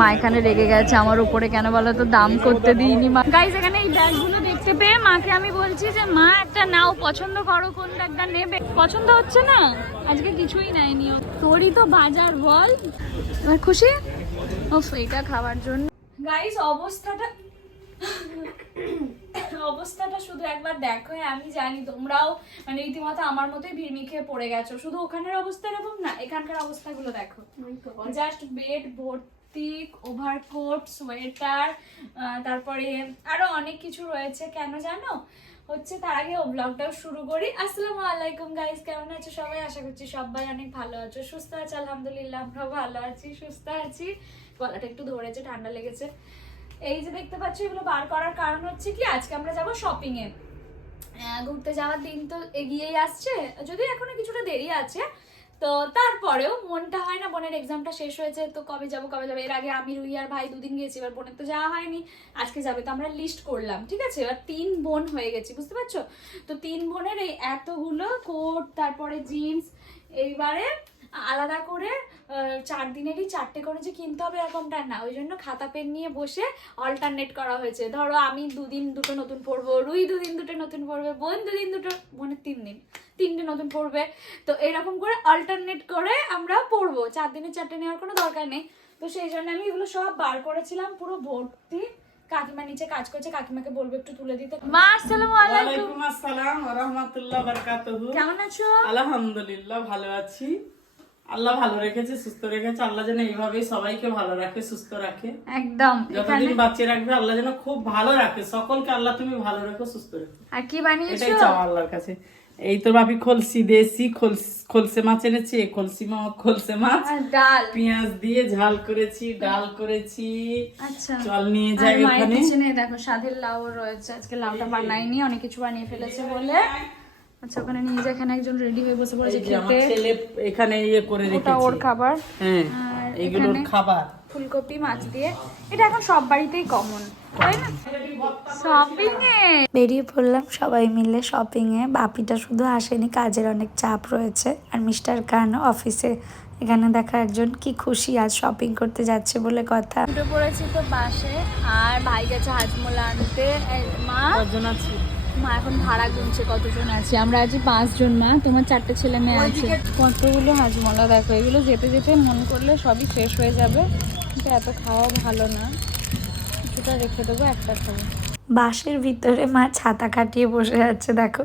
মা এখানে রেগে গেছে আমার উপরে কেন বলো তো দাম করতে দিইনি মা। গাইজ এখানে এই ব্যাগগুলো দেখতে পেয়ে মাকে আমি বলছি যে মা একটা নাও পছন্দ করো কোন ব্যাগটা নেবে? পছন্দ হচ্ছে না? আজকে কিছুই নেয়নি ও। তোরই তো বাজার বল। এবার খুশি? ওফ এটা খাওয়ার জন্য। অবস্থাটা অবস্থাটা শুধু একবার দেখো হ্যাঁ, আমি জানি তোমরাও মানে রীতিমতো আমার মতোই ভিড়মি খেয়ে পড়ে গেছো। শুধু ওখানের অবস্থা এরকম না এখানকার অবস্থাগুলো দেখো। জাস্ট বেড ভর্তি ওভারকোট সোয়েটার তারপরে আরও অনেক কিছু রয়েছে। কেন জানো? হচ্ছে তার আগে ব্লগটাও শুরু করি। আসসালামু আলাইকুম গাইস কেমন আছো সবাই? আশা করছি সবাই অনেক ভালো আছো। সুস্থ আছো, আলহামদুলিল্লাহ আমরা ভালো আছি, সুস্থ আছি। গলাটা একটু ধরেছে, ঠান্ডা লেগেছে। এই যে দেখতে পাচ্ছ, এগুলো বার করার কারণ হচ্ছে কি, আজকে আমরা যাব শপিং এ। ঘুরতে যাওয়ার দিন তো এগিয়েই আসছে। যদিও এখনও কিছুটা দেরি আছে তো তারপরেও মনটা হয় না, বোনের এক্সামটা শেষ হয়েছে, তো কবে যাব কবে যাব? এর আগে আমি রুই আর ভাই দুদিন গেছি এবার বোনের তো যাওয়া হয়নি। আজকে যাবে, তো আমরা লিস্ট করলাম, ঠিক আছে? এবার তিন বোন হয়ে গেছি, বুঝতে পারছ? তো তিন বোনের এই এতগুলো কোট তারপরে জিন্স এইবারে আলাদা করে চার দিনেরই চারটে করে যে কিনতে হবে এরকমটা না। ওই জন্য খাতা পেন নিয়ে বসে অল্টারনেট করা হয়েছে। ধরো আমি দুদিন দুটো নতুন পড়ব রুই দুদিন দুটো নতুন পড়বে বোন দুদিন দুটো বোনের তিন দিন তিনটে নতুন পড়বে তো এরকম করে অল্টারনেট করে আমরা পড়ব চার দিনে চারটে নেওয়ার কোনো দরকার নেই। তো সেই জন্য আমি এগুলো সব বার করেছিলাম পুরো ভর্তি। কাকিমা নিচে কাজ করছে কাকিমাকে বলব একটু তুলে দিতে। মা আসসালামু আলাইকুম। আসসালাম ওয়া রাহমাতুল্লাহ বারাকাতুহু। কেমন আছো? আলহামদুলিল্লাহ ভালো আছি। আল্লাহ ভালো রেখেছে সুস্থ রেখেছে আল্লাহ যেন এইভাবেই সবাইকে ভালো রাখে সুস্থ রাখে। একদম যতদিন বাঁচিয়ে রাখবে আল্লাহ যেন খুব ভালো রাখে। সকলকে আল্লাহ তুমি ভালো রেখো সুস্থ রেখো। আর কি বানিয়েছো? এটাই চাও আল্লাহর কাছে। এই তো ভাবি খলসি দেশি খলসে মাছ এনেছি খলসি মা খলসে মাছ। আর ডাল। পেঁয়াজ দিয়ে ঝাল করেছি ডাল করেছি। আচ্ছা। চল নিয়ে যাই ওখানে দেখো স্বাদের লাউ রয়েছে। আজকে লাউটা বানাইনি অনেক কিছু বানিয়ে ফেলেছে বলে। আচ্ছা ওখানে নিয়ে যে এখানে একজন রেডি হয়ে বসে পড়েছে খেতে। ছেলে এখানে ইয়ে করে ওটা ওর খাবার। হ্যাঁ এগুলোর খাবার। ফুলকপি মাছ দিয়ে। এটা এখন সব বাড়িতেই কমন তাই না? শপিং এ বেরিয়ে পড়লাম সবাই মিলে শপিংয়ে বাপিটা শুধু আসেনি কাজের অনেক চাপ রয়েছে। আর মিস্টার খান অফিসে এখানে দেখা একজন কি খুশি আজ শপিং করতে যাচ্ছে বলে কথা। উঠে পড়েছি তো বাসে। আর ভাই গেছে হাজমোলা আনতে। মা? মা এখন ভাড়া গুনছে কতজন আছে? আমরা আছি পাঁচজন মা তোমার চারটে ছেলে মেয়ে আছে। কতগুলো হাজমলা দেখো এগুলো যেতে যেতে মন করলে সবই শেষ হয়ে যাবে কিন্তু এত খাওয়া ভালো না। কিছুটা রেখে দেবো একটা খাব। বাসের ভিতরে মা ছাতা কাটিয়ে বসে যাচ্ছে দেখো।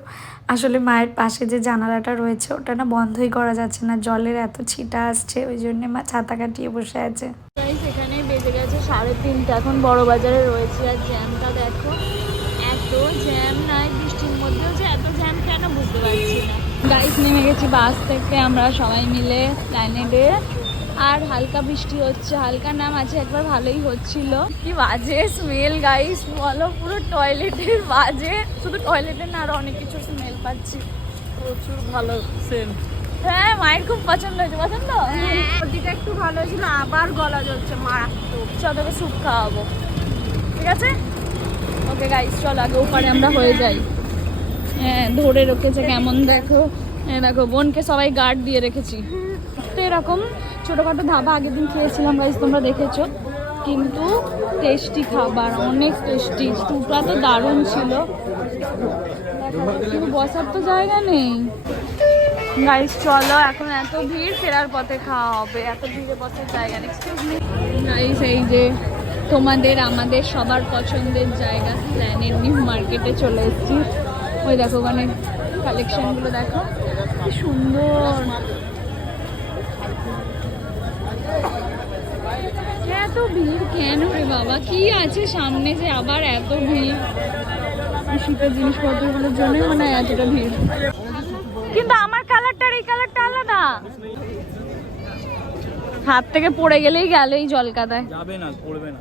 আসলে মায়ের পাশে যে জানালাটা রয়েছে ওটা না বন্ধই করা যাচ্ছে না জলের এত ছিটা আসছে ওই জন্য মা ছাতা কাটিয়ে বসে আছে। গাইস এখানে বেজে গেছে সাড়ে তিনটা এখন বড় বাজারে রয়েছে আর জ্যামটা দেখো এত জ্যাম। গাইস নেমে গেছি বাস থেকে আমরা সবাই মিলে প্ল্যানেডে আর হালকা বৃষ্টি হচ্ছে হালকা নাম আছে একবার ভালোই হচ্ছিল। কি বাজে স্মেল গাইস বলো পুরো টয়লেটের বাজে। শুধু টয়লেটের না আরও অনেক কিছু স্মেল পাচ্ছি। প্রচুর ভালো সেম হ্যাঁ মায়ের খুব পছন্দ হয়েছে পছন্দ? ওদিকে একটু ভালো হয়েছিল আবার গলা জ্বলছে মারাত্মক। চ তোকে স্যুপ খাওয়াবো। ঠিক আছে? ওকে গাইস চল আগে ওপারে আমরা হয়ে যাই। হ্যাঁ ধরে রেখেছে, কেমন দেখো? হ্যাঁ দেখো, বোনকে সবাই গার্ড দিয়ে রেখেছি। তো এরকম ছোটোখাটো ধাবা আগের দিন খেয়েছিলাম গাইস তোমরা দেখেছ। কিন্তু টেস্টি খাবার, অনেক টেস্টি স্যুপটা তো দারুণ ছিল। কিন্তু বসার তো জায়গা নেই। গাইস চলো, এখন এত ভিড়, ফেরার পথে খাওয়া হবে। এত ভিড়ে বসার জায়গা নেই। গাইস এই যে তোমাদের, আমাদের সবার পছন্দের জায়গা প্ল্যানের নিউ মার্কেটে চলে এসেছি। ওই দেখো ওখানে কালেকশনগুলো দেখো। কি সুন্দর। এত ভিড় কেন রে বাবা? কি আছে সামনে যে আবার এত ভিড়? শীতের জিনিসপত্রগুলোর জন্যই মানে এতটা ভিড়। কিন্তু আমার কালারটা আর এই কালারটা আলাদা। হাত থেকে পড়ে গেলেই গেল এই জল কাদায় যাবে না, পড়বে না।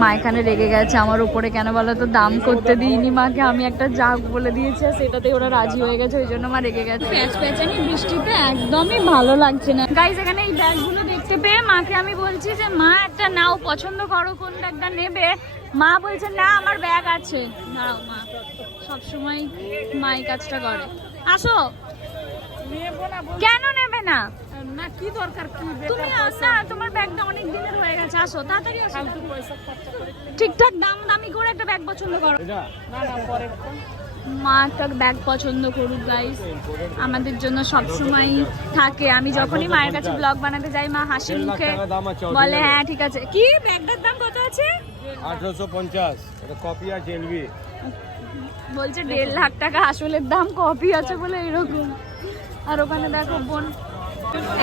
মা এখানে রেগে গেছে আমার উপরে কেন বলো তো? দাম করতে দিইনি মাকে আমি একটা জাগ বলে দিয়েছি আর সেটাতে ওরা রাজি হয়ে গেছে ওই জন্য মা রেগে গেছে। প্যাচ প্যাচানি বৃষ্টিতে? একদমই ভালো লাগছে না। গাইজ এখানে এই ব্যাগগুলো দেখতে পেয়ে মাকে আমি বলছি যে মা একটা নাও পছন্দ করো কোন ব্যাগটা নেবে? মা বলছে না আমার ব্যাগ আছে। দাঁড়াও মা। সবসময় মা এই কাজটা করে। আসো। কেন নেবে না? না কি দরকার কি তুমি না তোমার ব্যাগটা অনেক দিনের হয়ে গেছে আসো তাড়াতাড়ি আসো। ঠিকঠাক দাম দামি করে একটা ব্যাগ পছন্দ করো। না না পরে মা একটা ব্যাগ পছন্দ করুক গাইস আমাদের জন্য সব সময় থাকে। আমি যখনই মায়ের কাছে ব্লগ বানাতে যাই মা হাসি মুখে বলে হ্যাঁ ঠিক আছে। কি? ব্যাগটার দাম কত আছে? আঠারোশো পঞ্চাশ। এটা কপি আছে এলবি বলছে দেড় লাখ টাকা আসলের দাম কপি আছে বলে এরকম। আর ওখানে দেখো বোন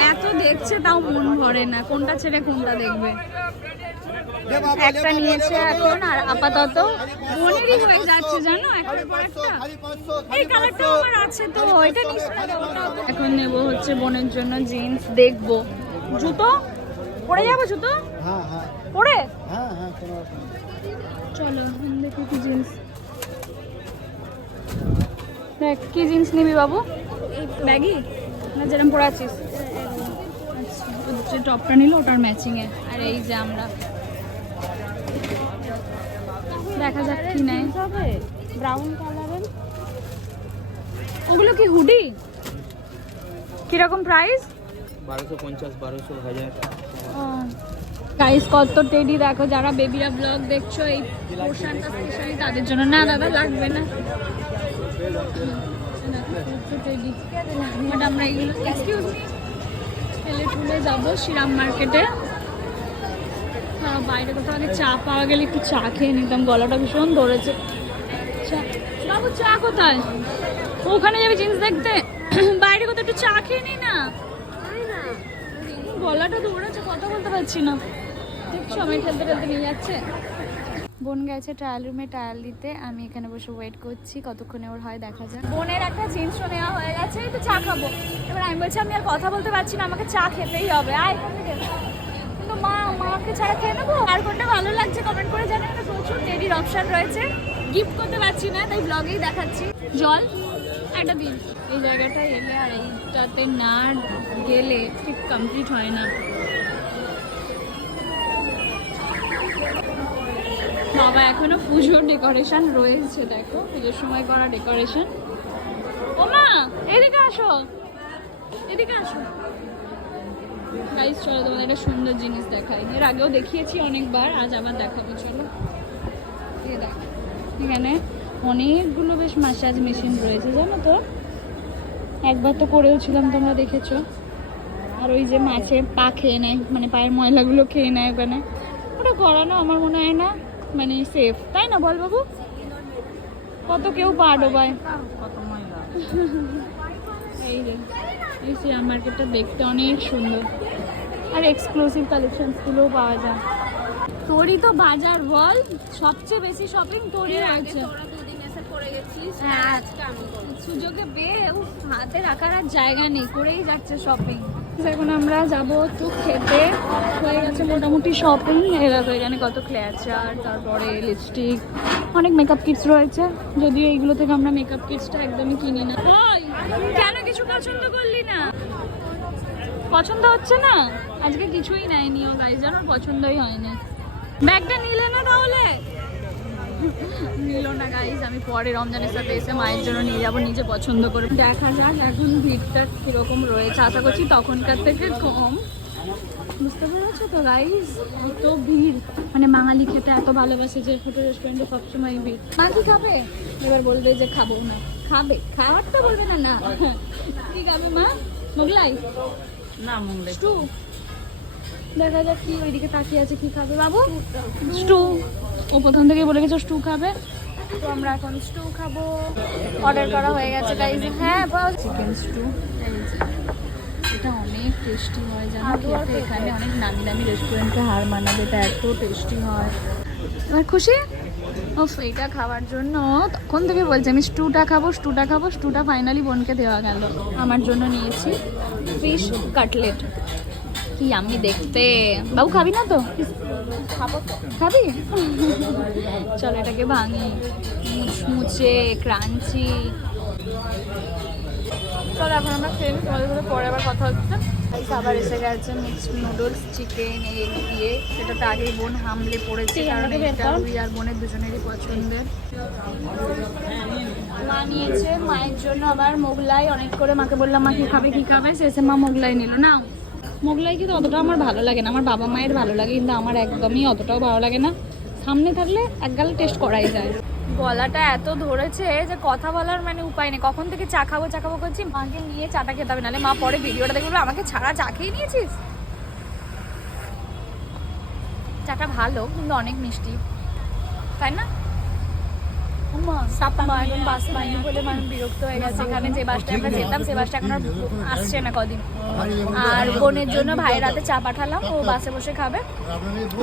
এত দেখছে তাও মন ভরে না। কোনটা ছেড়ে কোনটা দেখবে? একটা নিয়েছে এখন আর আপাতত বোনেরই হয়ে যাচ্ছে জানো? এই আমার আছে তো। এখন নেব হচ্ছে বোনের জন্য জিন্স দেখব। জুতো? পরে যাব জুতো? হ্যাঁ হ্যাঁ। পরে? হ্যাঁ হ্যাঁ চলো দেখি কি জিন্স দেখ কি জিন্স নিবি বাবু? ব্যাগি না যেরকম পরে আছিস? যে টপটা নিল ওটার ম্যাচিং এ। আর এই যে আমরা। দেখা যাক কি নেয়। হবে ব্রাউন কালারের ওগুলো কি হুডি কীরকম প্রাইস বারোশো পঞ্চাশ বারোশো হাজার। গাইস কত টেডি দেখো যারা বেবিরা ব্লগ দেখছ এই পোর্শনটা স্পেশালি তাদের জন্য। না দাদা লাগবে না। বাট আমরা এগুলো এক্সকিউজ মি ঠেলে ঠুলে যাব শ্রীরাম মার্কেটে। বাইরে কোথাও আগে চা পাওয়া গেলে একটু চা খেয়ে নিতাম, গলাটা ভীষণ ধরেছে। বাবু চা কোথায়? ওখানে যাবে জিন্স দেখতে? বাইরে কোথাও একটু চা খেয়ে নি না? গলাটা দৌড়াচ্ছে কথা বলতে পারছি না। দেখছ আমি খেলতে খেলতে নিয়ে যাচ্ছে। বোন গেছে ট্রায়াল রুমে ট্রায়াল দিতে। আমি এখানে বসে ওয়েট করছি, কতক্ষণে ওর হয় দেখা যাক। বোনের একটা জিন্সও নেওয়া হয়ে গেছে তো চা খাব। এবার আমি বলছি, আমি আর কথা বলতে পারছি না, আমাকে চা খেতেই হবে। আয় কিন্তু মা, মাকে ছাড়া খেয়ে নেব? আর কোনটা ভালো লাগছে কমেন্ট করে জানান না প্রচুর টেডির অপশান রয়েছে। গিফট করতে পারছি না, তাই ব্লগেই দেখাচ্ছি। জল? একটা দিন এই জায়গাটায় এলে আর এইটাতে না গেলে ঠিক কমপ্লিট হয় না। বাবা, এখনও পুজোর ডেকোরেশন রয়েছে, দেখো, পুজোর সময় করা ডেকোরেশন ও মা, এদিকে আসো এদিকে আসো। গাইস চলো তোমাদের একটা সুন্দর জিনিস দেখাই। এর আগেও দেখিয়েছি অনেকবার, আজ আবার দেখাবো, চলো। এই দেখো, এখানে অনেকগুলো বেশ মাসাজ মেশিন রয়েছে, জানো তো? একবার তো করেও ছিলাম, তোমরা দেখেছ। আর ওই যে মাছের পা খেয়ে নেয় মানে পায়ের ময়লাগুলো খেয়ে নেয় ওখানে। ওটা করানো আমার মনে হয় না মানে সেফ তাই না বল বাবু কত কেউ পা ডোবায়। এই যে এই শেয়ার মার্কেটটা দেখতে অনেক সুন্দর। আর এক্সক্লুসিভ কালেকশনসগুলোও পাওয়া যায়। তোরই তো বাজার বল সবচেয়ে বেশি শপিং তোরই আছে। হ্যাঁ। সুযোগে পেয়ে হাতে রাখার আর জায়গা নেই করেই যাচ্ছে শপিং এখন আমরা যাব একটু খেতে। হয়ে গেছে মোটামুটি শপিং এরকম এখানে কত ক্ল্যাচার তারপরে লিপস্টিক অনেক মেকআপ কিটস রয়েছে। যদিও এইগুলো থেকে আমরা মেকআপ কিটসটা একদমই কিনি না। কেন কিছু পছন্দ করলি না? পছন্দ হচ্ছে না? আজকে কিছুই নেয়নি ও গাইজ জানো পছন্দই হয়নি। ব্যাগটা নিলে না তাহলে? নিল না গাইজ আমি পরে রমজানের সাথে এসে মায়ের জন্য নিয়ে যাব নিজে পছন্দ করে দেখা যাক এখন ভিড়টা কীরকম রয়েছে। আশা করছি তখনকার থেকে কম। বুঝতে পেরেছ তো গাইজ এত ভিড়। মানে বাঙালি খেতে এত ভালোবাসে যে ছোটো রেস্টুরেন্টে সবসময় ভিড়। মা কি খাবে? এবার বলবে যে খাব না। খাবে? খাওয়ার তো বলবে না না। কি খাবে মা? মোগলাই? না মঙ্গলে স্টু। দেখা যাক কি ওইদিকে তাকিয়ে আছে কি খাবে বাবু? স্টু। ও প্রথম থেকে বলে গেছে স্টু খাবে। তো আমরা এখন স্টু খাব। অর্ডার করা হয়ে গেছে গাইজ হ্যাঁ বল। চিকেন স্টু এটা অনেক টেস্টি হয় জানো খেতে এখানে অনেক নামি নামি রেস্টুরেন্টে হার মানাবে এটা এত টেস্টি হয়। এবার খুশি? ও এইটা খাওয়ার জন্য তখন থেকে বলছে আমি স্টুটা খাব স্টুটা খাব স্টুটা ফাইনালি বোনকে দেওয়া গেল। আমার জন্য নিয়েছি ফিশ কাটলেট কি আমি দেখতে? বাবু খাবি না তো? খাব? খাবি চলো এটাকে ভাঙি। মুচমুচে ক্রাঞ্চি। চলো এখন আমরা ফ্রেন্ড তোমাদের সাথে পরে আবার কথা হচ্ছে। খাবার এসে গেছে মিক্সড নুডলস চিকেন এগ দিয়ে। সেটা তো আগেই বোন হামলে পড়েছে কারণ এটা রুই আর বোনের দুজনেরই পছন্দের। মা নিয়েছে মায়ের জন্য আবার মোগলাই। অনেক করে মাকে বললাম মা কি খাবে কি খাবে? শেষে মা মোগলাই নিল না মোগলাই কিন্তু অতটা আমার ভালো লাগে না। আমার বাবা মায়ের ভালো লাগে, কিন্তু আমার একদমই অতটাও ভালো লাগে না। সামনে থাকলে এক গাল টেস্ট করাই যায়। গলাটা এত ধরেছে যে কথা বলার মানে উপায় নেই। কখন থেকে চা খাব চা খাব করছি? মাকে নিয়ে চাটা খেতে হবে, নাহলে মা পরে ভিডিওটা দেখবে আমাকে ছাড়া চা খেয়ে নিয়েছিস? চাটা ভালো, কিন্তু অনেক মিষ্টি। তাই না? বিরক্ত হয়ে গেছে। এখানে যে বাসটা আমরা যেতাম, সে বাসটা এখন আসছে না কদিন। আর বোনের জন্য ভাইয়ের রাতে চা পাঠালাম, ও বাসে বসে খাবে।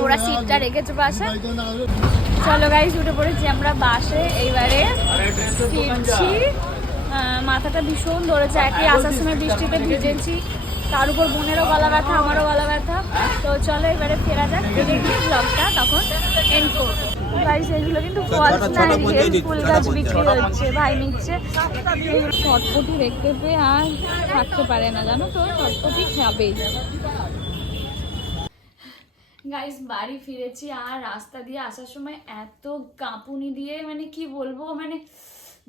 ওরা সিটটা রেখেছে বাসে। চলো গাইজ উঠে পড়েছি আমরা বাসে। এইবারে ফিরছি। মাথাটা ভীষণ ধরেছে, একই আসার সময় বৃষ্টিতে ভিজেছি। তার উপর বোনেরও গলা ব্যথা, আমারও গলা ব্যথা। তো চলো এবারে ফেরা যাক, ফিরে গিয়ে ব্লগটা তখন এন্ড করব। এগুলো কিন্তু ফলস না রিয়েল ফুল গাছ বিক্রি হচ্ছে ভাই নিচ্ছে। ছটপটি দেখতে পেয়ে আর থাকতে পারে না জানো তো? ছটপটি খাবেই গাইস বাড়ি ফিরেছি আর রাস্তা দিয়ে আসার সময় এত কাঁপুনি দিয়ে মানে কি বলব মানে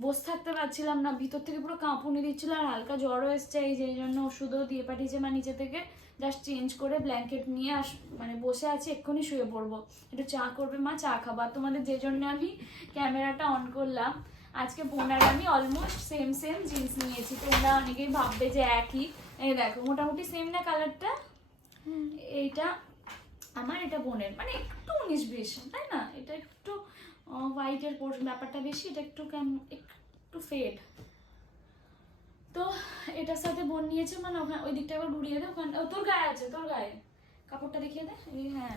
বসে থাকতে পারছিলাম না। ভিতর থেকে পুরো কাঁপুনি দিচ্ছিল আর হালকা জ্বরও এসছে এই যে জন্য ওষুধও দিয়ে পাঠিয়েছে মা নিচে থেকে। জাস্ট চেঞ্জ করে ব্ল্যাঙ্কেট নিয়ে আস মানে বসে আছি এক্ষুনি শুয়ে পড়ব। একটু চা করবে মা চা খাবার তোমাদের যে জন্য আমি ক্যামেরাটা অন করলাম আজকে বোনার আমি অলমোস্ট সেম সেম জিন্স নিয়েছি। তোমরা অনেকেই ভাববে যে একই। এই দেখো মোটামুটি সেম না কালারটা এইটা আমার এটা বোনের। মানে একটু উনিশ বিশ তাই না? এটা একটু হোয়াইটের ব্যাপারটা বেশি এটা একটু কেমন একটু ফেড তো এটার সাথে বোন নিয়েছে মানে ওখানে ওই দিকটা একবার ঘুরিয়ে দে ওখানে তোর গায়ে আছে তোর গায়ে। কাপড়টা দেখিয়ে দে। হ্যাঁ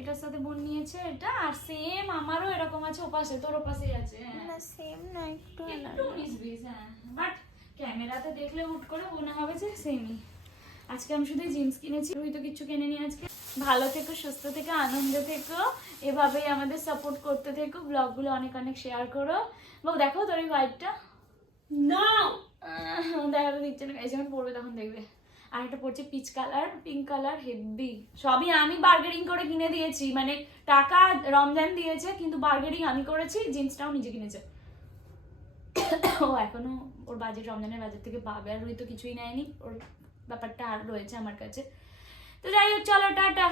এটার সাথে বোন নিয়েছে এটা আর সেম আমারও এরকম আছে ওপাশে তোর ওপাশেই আছে হ্যাঁ। সেম না একটু একটু উনিশ বিশ হ্যাঁ। বাট ক্যামেরাতে দেখলে হুট করে মনে হবে যে সেমই আজকে আমি শুধু জিন্স কিনেছি রুই তো কিছু কিনে নিয়ে আজকে। ভালো থেকো সুস্থ থেকো আনন্দ থেকো এভাবেই আমাদের সাপোর্ট করতে থেকো ব্লগগুলো অনেক অনেক শেয়ার করো। বউ দেখো তোর এই হোয়াইটটা না দেখাতে দিচ্ছে না। যখন পড়বে তখন দেখবে। আর একটা পড়ছে peach colour pink colour heavy সবই আমি বার্গেনিং করে কিনে দিয়েছি। মানে টাকা রমজান দিয়েছে, কিন্তু বার্গেনিং আমি করেছি, জিন্সটাও নিজে কিনেছে। ও এখনও ওর বাজেট রমজানের বাজার থেকে পাবে। আর রুই তো কিছুই নেয়নি। ওর ব্যাপারটা আর রয়েছে আমার কাছে। তো যাই হোক, চলো, টাটা।